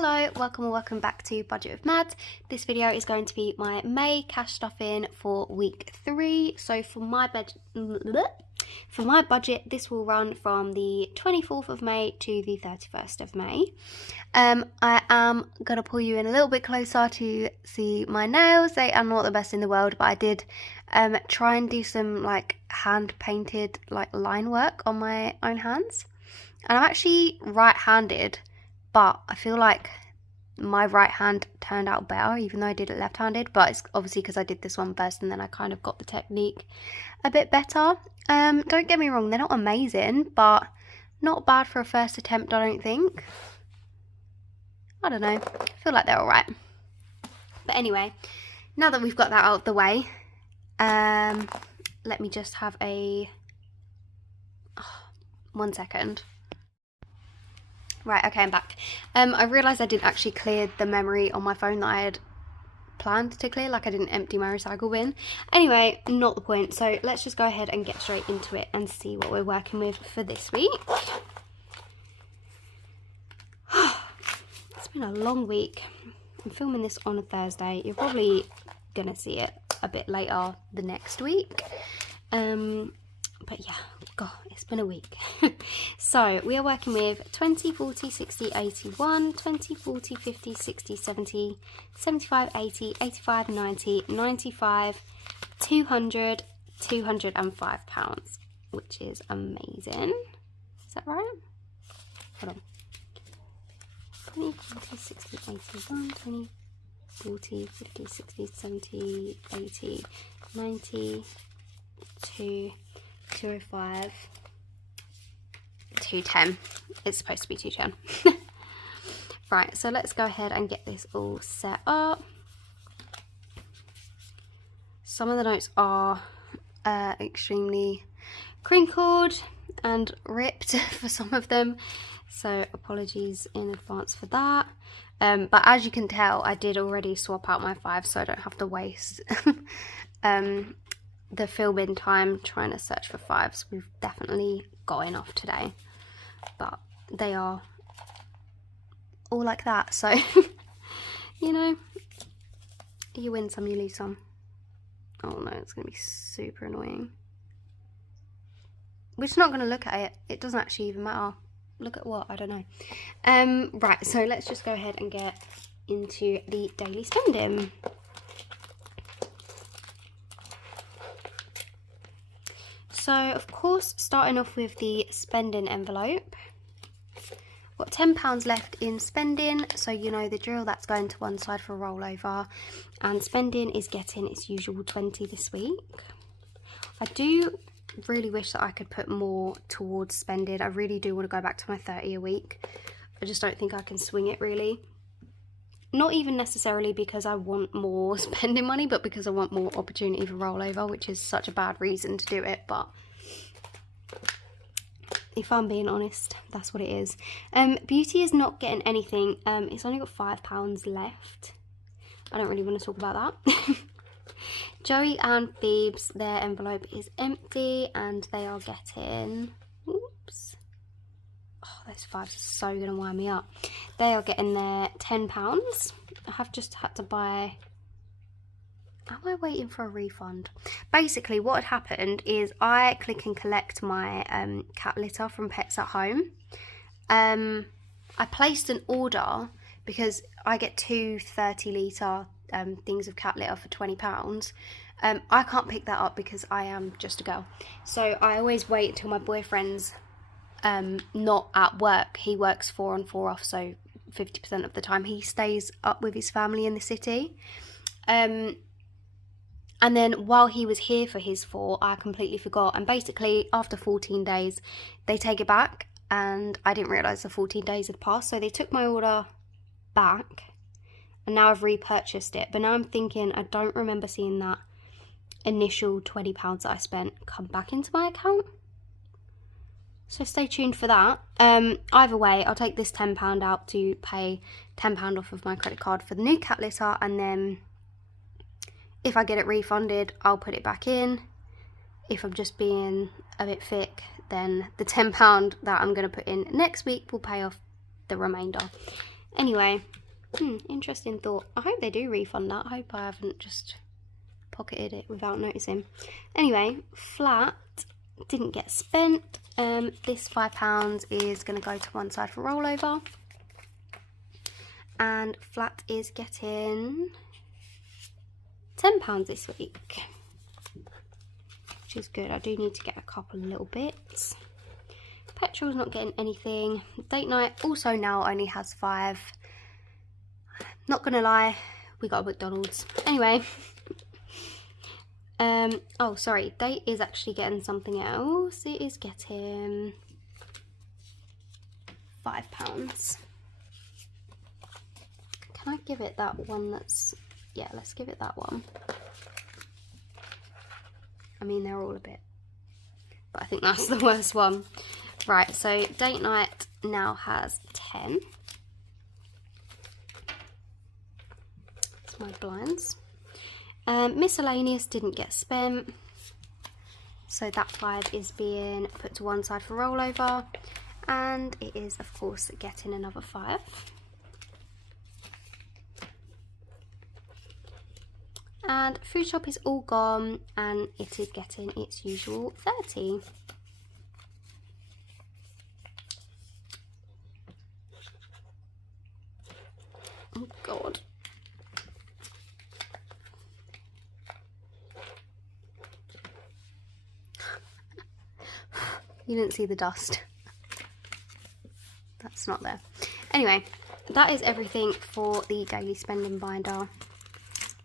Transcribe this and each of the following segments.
Hello, welcome or welcome back to Budget with Mads. This video is going to be my May cash stuffing for week 3. So for my budget, this will run from the 24th of May to the 31st of May. I am going to pull you in a little bit closer to see my nails. They are not the best in the world, but I did try and do some like hand painted like line work on my own hands. And I'm actually right-handed, but I feel like my right hand turned out better, even though I did it left-handed. But it's obviously because I did this one first and then I kind of got the technique a bit better. Don't get me wrong, they're not amazing, but not bad for a first attempt, I don't think. I don't know, I feel like they're alright. But anyway, now that we've got that out of the way, let me just have a... 1 second. Right, okay, I'm back. I realised I didn't actually clear the memory on my phone that I had planned to clear, like I didn't empty my recycle bin. Anyway, not the point, so let's just go ahead and get straight into it and see what we're working with for this week. It's been a long week. I'm filming this on a Thursday. You're probably gonna see it a bit later the next week. But yeah, God, it's been a week. So we are working with 20, 40, 60, 81, 20, 40, 50, 60, 70, 75, 80, 85, 90, 95, 200, 205 pounds, which is amazing. Is that right? Hold on. 20, 40, 60, 81, 20, 40, 50, 60, 70, 80, 90, 205, 210. It's supposed to be 210. Right, so let's go ahead and get this all set up. Some of the notes are extremely crinkled and ripped for some of them, so apologies in advance for that. But as you can tell, I did already swap out my 5, so I don't have to waste the filming time trying to search for 5s. We've definitely got enough today, but they are all like that, so you know, you win some, you lose some. Oh no, it's gonna be super annoying. We're just not gonna look at it. It doesn't actually even matter. Look at what? I don't know. Right, so let's just go ahead and get into the daily spending. So, of course, starting off with the spending envelope. Got £10 left in spending, so you know the drill, that's going to one side for rollover. And spending is getting its usual 20 this week. I do really wish that I could put more towards spending. I really do want to go back to my 30 a week. I just don't think I can swing it really. Not even necessarily because I want more spending money, but because I want more opportunity for rollover, which is such a bad reason to do it. But if I'm being honest, that's what it is. Beauty is not getting anything. It's only got £5 left. I don't really want to talk about that. Joey and Phoebe's, their envelope is empty and they are getting... Oops. Oh, those 5s are so going to wind me up. They are getting their £10. I have just had to buy... Am I waiting for a refund? Basically, what had happened is I click and collect my cat litter from Pets at Home. I placed an order because I get 2 30-litre things of cat litter for £20. I can't pick that up because I am just a girl. So I always wait until my boyfriend's not at work. He works 4 on 4 off, so 50% of the time he stays up with his family in the city. And then while he was here for his 4, I completely forgot. And basically, after 14 days, they take it back. And I didn't realise the 14 days had passed. So they took my order back. And now I've repurchased it. But now I'm thinking, I don't remember seeing that initial £20 that I spent come back into my account. So stay tuned for that. Either way, I'll take this £10 out to pay £10 off of my credit card for the new cat litter. And then if I get it refunded, I'll put it back in. If I'm just being a bit thick, then the £10 that I'm going to put in next week will pay off the remainder. Anyway, interesting thought. I hope they do refund that. I hope I haven't just pocketed it without noticing. Anyway, flat didn't get spent. This £5 is going to go to one side for rollover. And flat is getting £10 this week, which is good. I do need to get a couple of little bits. Petrol's not getting anything. Date night also now only has 5. Not gonna lie, we got a McDonald's. Anyway, oh sorry, date is actually getting something else. It is getting £5. Can I give it that one that's, yeah, let's give it that one. I mean, they're all a bit, but I think that's the worst one. Right, so date night now has 10. That's my blinds. Miscellaneous didn't get spent, so that 5 is being put to one side for rollover, and it is of course getting another 5. And food shop is all gone, and it is getting its usual 30. Oh God. You didn't see the dust. That's not there. Anyway, that is everything for the daily spending binder.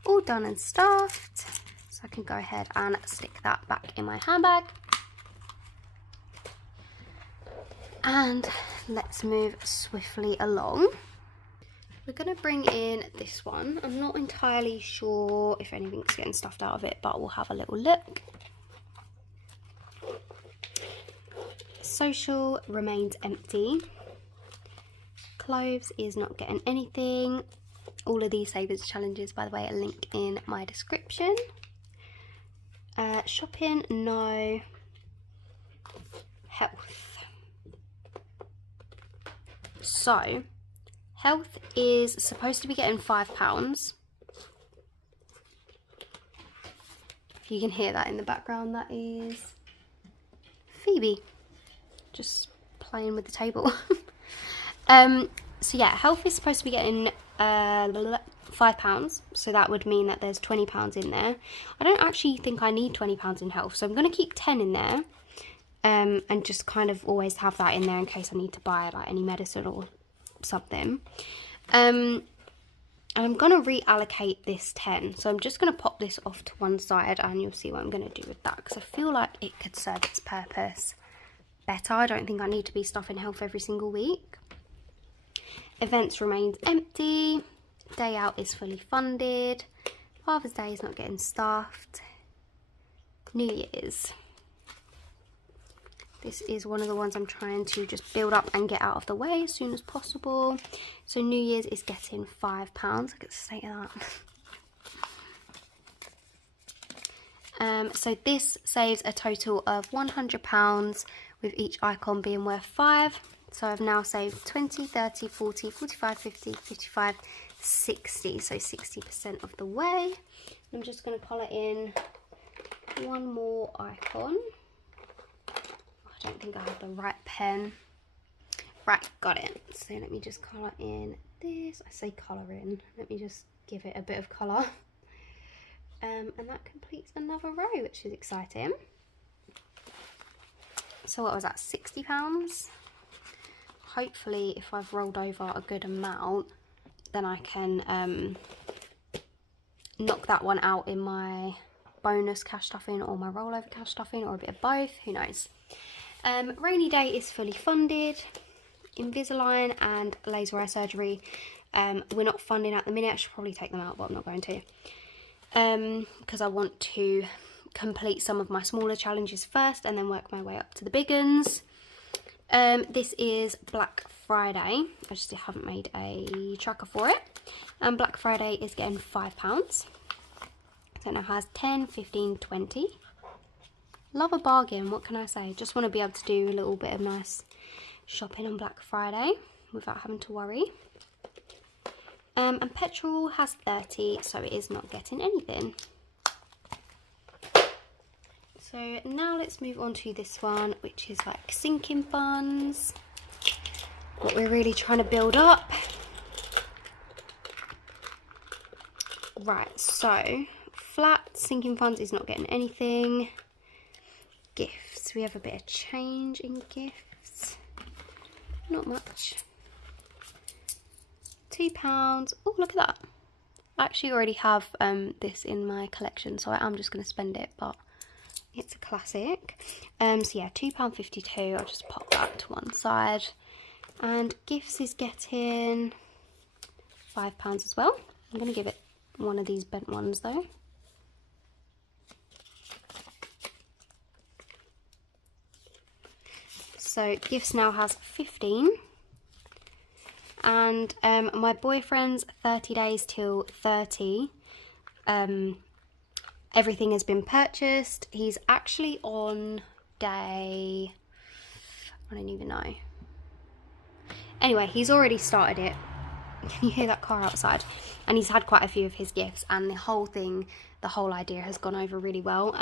All done and stuffed. So I can go ahead and stick that back in my handbag. And let's move swiftly along. We're going to bring in this one. I'm not entirely sure if anything's getting stuffed out of it, but we'll have a little look. Social remains empty. Clothes is not getting anything. All of these savers challenges, by the way, are linked in my description. Shopping, no. Health. So, health is supposed to be getting £5. If you can hear that in the background, that is Phoebe just playing with the table. So yeah, health is supposed to be getting £5, so that would mean that there's £20 in there. I don't actually think I need £20 in health, so I'm going to keep 10 in there, and just kind of always have that in there in case I need to buy like any medicine or something. And I'm going to reallocate this 10, so I'm just going to pop this off to one side, and you'll see what I'm going to do with that, because I feel like it could serve its purpose better. I don't think I need to be stuffing health every single week. Events remains empty. Day out is fully funded. Father's Day is not getting stuffed. New Year's. This is one of the ones I'm trying to just build up and get out of the way as soon as possible. So New Year's is getting £5. I get to say that. So this saves a total of £100 with each icon being worth 5. So I've now saved 20, 30, 40, 45, 50, 55, 60. So 60% of the way. I'm just going to colour in one more icon. I don't think I have the right pen. Right, got it. So let me just colour in this. I say colour in. Let me just give it a bit of colour. And that completes another row, which is exciting. So what was that, £60? Hopefully if I've rolled over a good amount, then I can knock that one out in my bonus cash stuffing or my rollover cash stuffing, or a bit of both, who knows. Rainy day is fully funded. Invisalign and laser eye surgery, we're not funding at the minute. I should probably take them out, but I'm not going to, because I want to complete some of my smaller challenges first and then work my way up to the big ones. This is Black Friday. I just haven't made a tracker for it. And Black Friday is getting £5. So it now has 10, 15, 20. Love a bargain, what can I say? Just want to be able to do a little bit of nice shopping on Black Friday without having to worry. And petrol has 30, so it is not getting anything. So now let's move on to this one, which is like sinking funds. What we're really trying to build up. Right, so flat sinking funds is not getting anything. Gifts, we have a bit of change in gifts. Not much. £2. Oh, look at that. I actually already have this in my collection, so I am just going to spend it, but it's a classic. So yeah, £2.52. I'll just pop that to one side. And gifts is getting £5 as well. I'm going to give it one of these bent ones though. So gifts now has 15. And my boyfriend's 30 days till 30. Everything has been purchased. He's actually on day, I don't even know. Anyway, he's already started it. Can you hear that car outside? And he's had quite a few of his gifts, and the whole thing, the whole idea has gone over really well.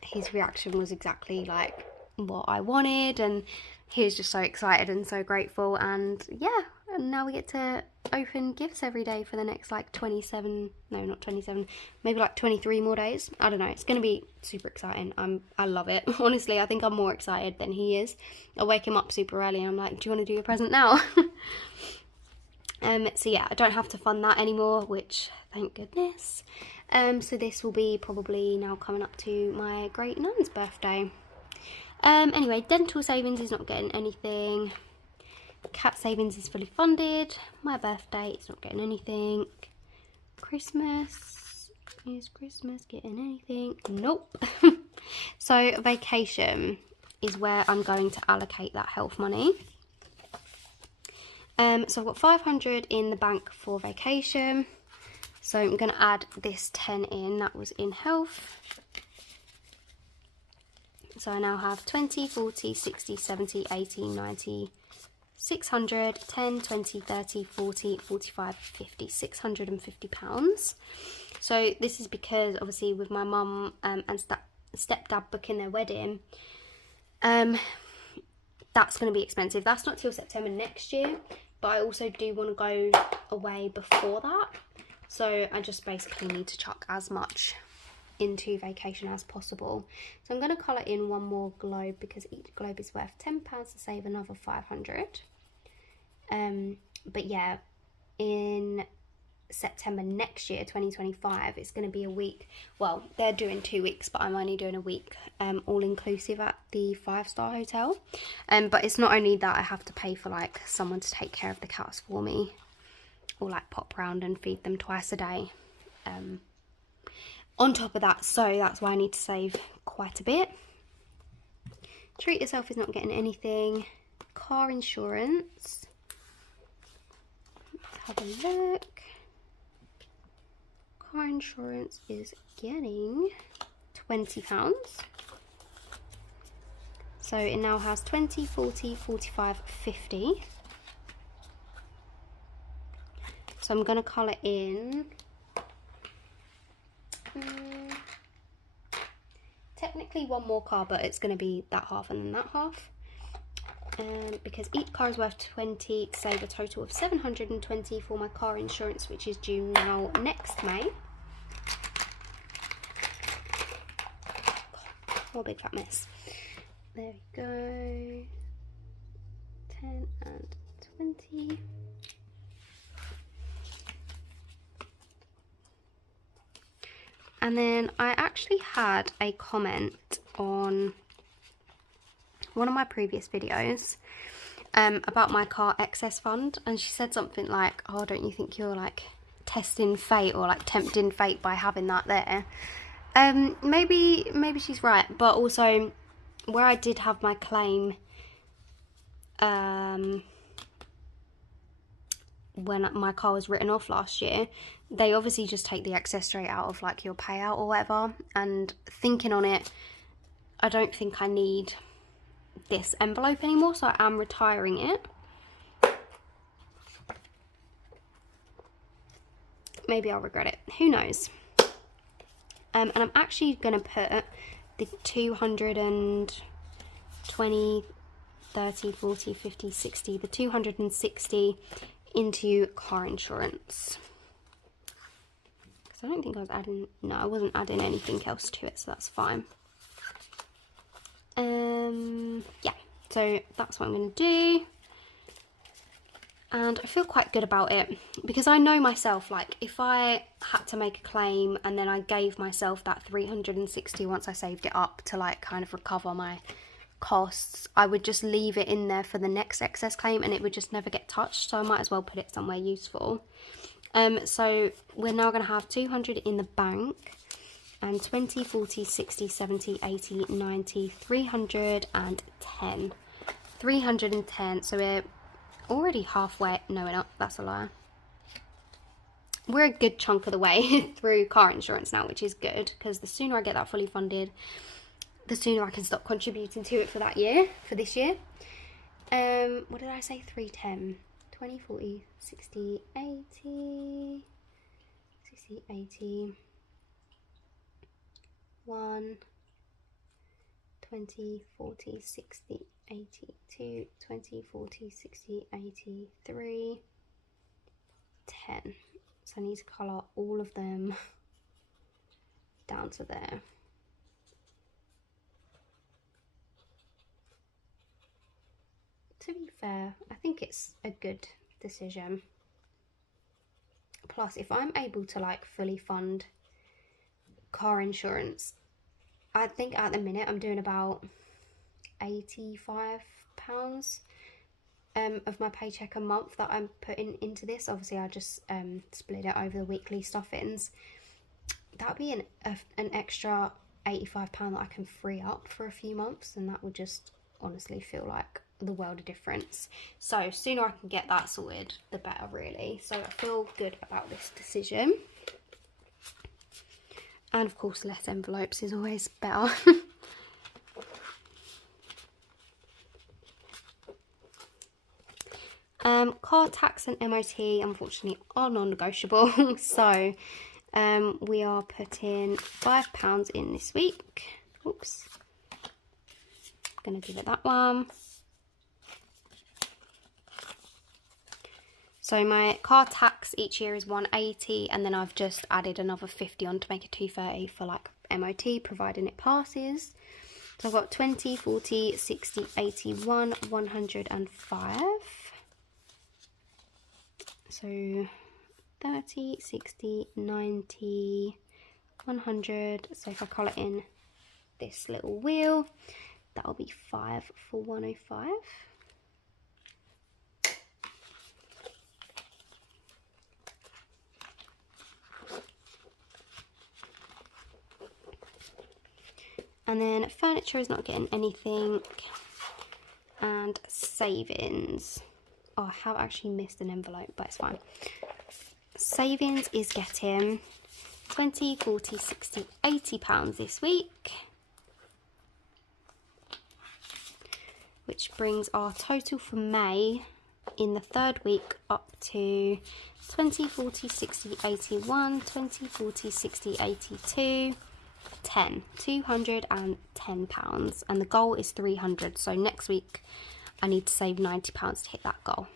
His reaction was exactly like what I wanted, and he was just so excited and so grateful. And yeah, and now we get to open gifts every day for the next like 27, no not 27, maybe like 23 more days. I don't know, it's going to be super exciting. I love it. Honestly, I think I'm more excited than he is. I wake him up super early and I'm like, do you want to do your present now? So yeah, I don't have to fund that anymore, which thank goodness. So this will be probably now coming up to my great nan's birthday. Anyway, dental savings is not getting anything. Cat savings is fully funded. My birthday is not getting anything. Christmas, is Christmas getting anything? Nope. So vacation is where I'm going to allocate that health money. So I've got 500 in the bank for vacation. So I'm going to add this 10 in, that was in health. So I now have 20, 40, 60, 70, 80, 90, 600, 10, 20, 30, 40, 45, 50, £650. So this is because obviously with my mum and stepdad booking their wedding, that's going to be expensive. That's not till September next year, but I also do want to go away before that. So I just basically need to chuck as much into vacation as possible. So I'm going to colour in one more globe because each globe is worth £10 to save another 500. But yeah, in September next year, 2025, it's going to be a week. Well, they're doing 2 weeks, but I'm only doing a week, all inclusive at the 5-star hotel. But it's not only that I have to pay for like someone to take care of the cats for me, or like pop round and feed them twice a day. On top of that, so that's why I need to save quite a bit. Treat yourself is not getting anything. Car insurance. Let's have a look. Car insurance is getting £20. So it now has 20, 40, 45, 50. So I'm going to colour in technically one more car, but it's going to be that half and then that half, because each car is worth 20 to save a total of 720 for my car insurance, which is due now next May. What a big fat mess. There we go. 10 and 20. And then I actually had a comment on one of my previous videos about my car excess fund, and she said something like, oh, don't you think you're like testing fate or like tempting fate by having that there? Maybe she's right, but also where I did have my claim when my car was written off last year, they obviously just take the excess straight out of like your payout or whatever. And thinking on it, I don't think I need this envelope anymore, so I am retiring it. maybe I'll regret it. Who knows? And I'm actually going to put the 220, 30, 40, 50, 60, the 260 into car insurance. Because I don't think I was adding, no, I wasn't adding anything else to it, so that's fine. Yeah, so that's what I'm going to do. And I feel quite good about it because I know myself, like if I had to make a claim and then I gave myself that 360 once I saved it up to like kind of recover my costs, I would just leave it in there for the next excess claim and it would just never get touched. So I might as well put it somewhere useful. So we're now going to have 200 in the bank and 20, 40, 60, 70, 80, 90, 310. 310, so we're already halfway. No, we're not, that's a lie. We're a good chunk of the way through car insurance now, which is good because the sooner I get that fully funded, the sooner I can stop contributing to it for that year, for this year. What did I say? 310, 20, 40, 60, 80, 60, 80, 1, 20, 40, 60, 82, 20, 40, 60, 83, 10. So I need to colour all of them down to there. To be fair, I think it's a good decision. Plus, if I'm able to like fully fund car insurance, I think at the minute I'm doing about £85 of my paycheck a month that I'm putting into this. Obviously I just split it over the weekly stuffings. That would be an extra £85 that I can free up for a few months, and that would just honestly feel like the world of difference. So sooner I can get that sorted, the better really. So I feel good about this decision. And of course less envelopes is always better. Car tax and MOT unfortunately are non-negotiable, so we are putting £5 in this week. Oops, gonna give it that one. So my car tax each year is 180, and then I've just added another 50 on to make it 230 for like MOT, providing it passes. So I've got 20, 40, 60, 81, 105. So 30, 60, 90, 100. So if I colour in this little wheel, that will be 5 for 105. And then furniture is not getting anything. And savings. Oh, I have actually missed an envelope, but it's fine. Savings is getting 20, 40, 60, 80 pounds this week. Which brings our total for May in the third week up to 20, 40, 60, 81, 20, 40, 60, 82, 10, £210, and the goal is 300. So next week I need to save £90 to hit that goal.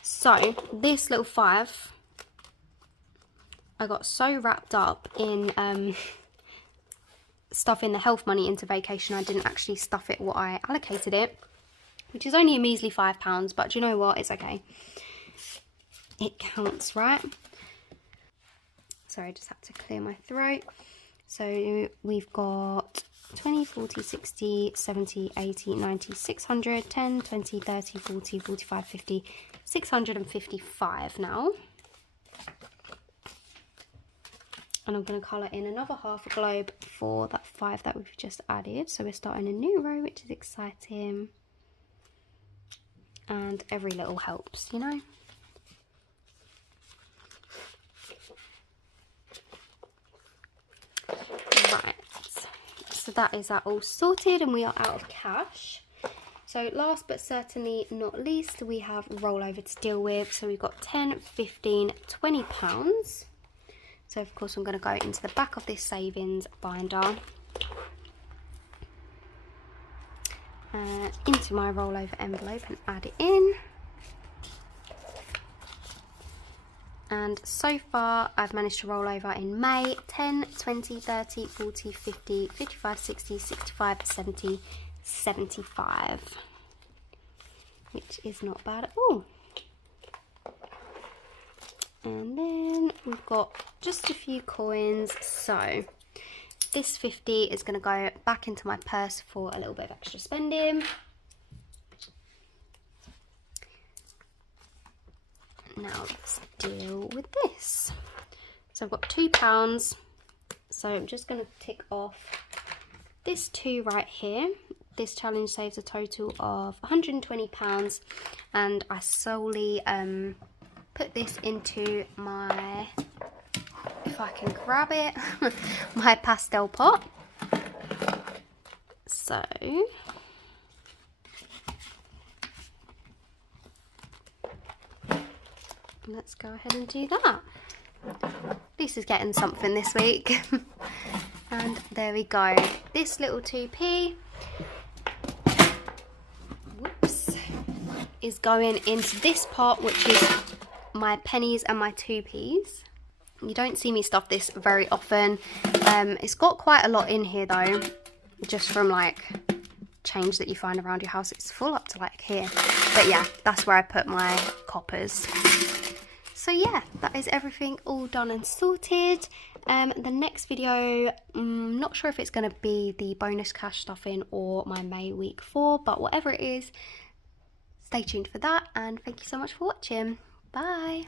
So this little 5, I got so wrapped up in stuffing the health money into vacation, I didn't actually stuff it what I allocated it, which is only a measly £5, but do you know what, it's okay, it counts, right? Sorry, I just had to clear my throat. So we've got 20, 40, 60, 70, 80, 90, 600, 10, 20, 30, 40, 45, 50, 655 now. And I'm going to colour in another half a globe for that 5 that we've just added. So we're starting a new row, which is exciting. And every little helps, you know. Right, so that is that all sorted, and we are out of cash. So last but certainly not least, we have rollover to deal with. So we've got 10, 15, 20 pounds. So of course I'm going to go into the back of this savings binder, into my rollover envelope and add it in. And so far I've managed to roll over in May 10, 20, 30, 40, 50, 55, 60, 65, 70, 75, which is not bad at all. And then we've got just a few coins. So this 50 is going to go back into my purse for a little bit of extra spending. Now let's deal with this. So I've got £2, so I'm just going to tick off this 2 right here. This challenge saves a total of £120, and I solely put this into my, if I can grab it, my pastel pot. So let's go ahead and do that. Lisa's getting something this week. And there we go. This little 2p, whoops, is going into this pot, which is my pennies and my 2p's. You don't see me stuff this very often. It's got quite a lot in here though, just from like change that you find around your house. It's full up to like here. But yeah, that's where I put my coppers. So yeah, that is everything all done and sorted. The next video, I'm not sure if it's going to be the bonus cash stuffing or my May week 4, but whatever it is, stay tuned for that, and thank you so much for watching. Bye.